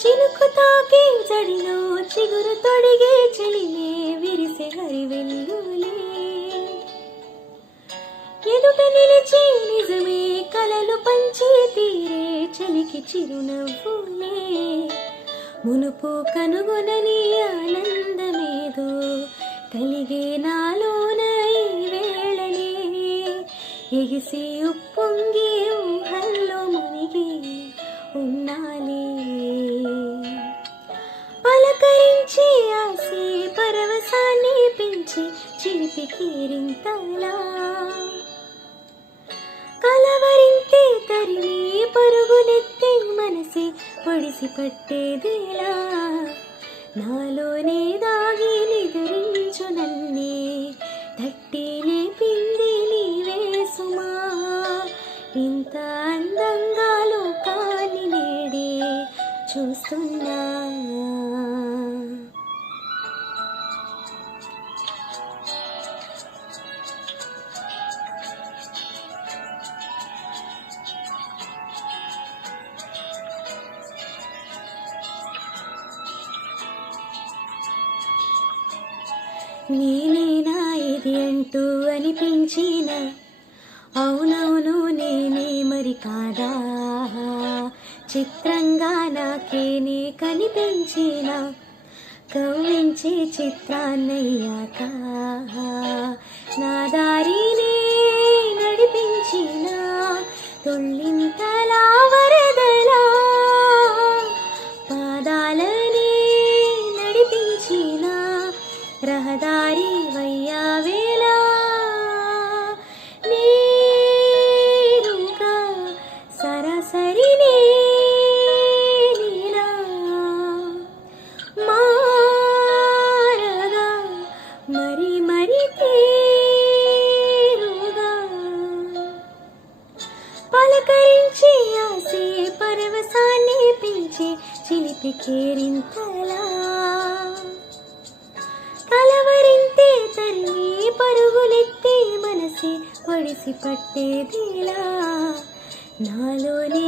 చినుకు తాకే జడిలో చిగురు తొడిగే చెలిమే విరిసే హరివెల్లులే ఎదుట నిలిచి నిజమే కలలు పంచి తీరే చలికి చిరునవ్వులే మునుపు కనుగొనని ఆనందమేదో కలిగే నాలోన ఈ వేళలే ఎగిసి ఉప్పొంగి ఊహల్లో మునిగి ఉన్నాలే పలకరించి ఆసే పరవశాన్ని పెంచి చిలిపి కీరింతలా కలవరింతే తరిమి పరుగులెత్తే మనసి ఒడిసి పట్టేదిలా నాలోనే దాగి నిద్రించు నన్నే తట్టి లేపింది నీవే సుమా ఇంత అందంగా లోకాన్ని నేడే చూస్తున్నా నేనేనా ఇది అంటూ అనిపించిన అవునవును నేనే మరి కాదా చిత్రంగా నాకేనే కనిపించిన కవ్వించే చిత్రాన్నయ్యాక నా దారినే నడిపించిన తొళ్ళింతలా వరదలా పాదాలనే నడిపించిన రహదారి వయ్యావేలా నేరుగా సరాసరినే నీలా మారగా మరి మరి తీరుగా పలకరించి ఆసే పరవశాన్ని పెంచే చిలిపి కేరింతలా కలవరింతే తరిమి పరుగులెత్తే మనసి ఒడిసి పట్టేదిలా నాలోనే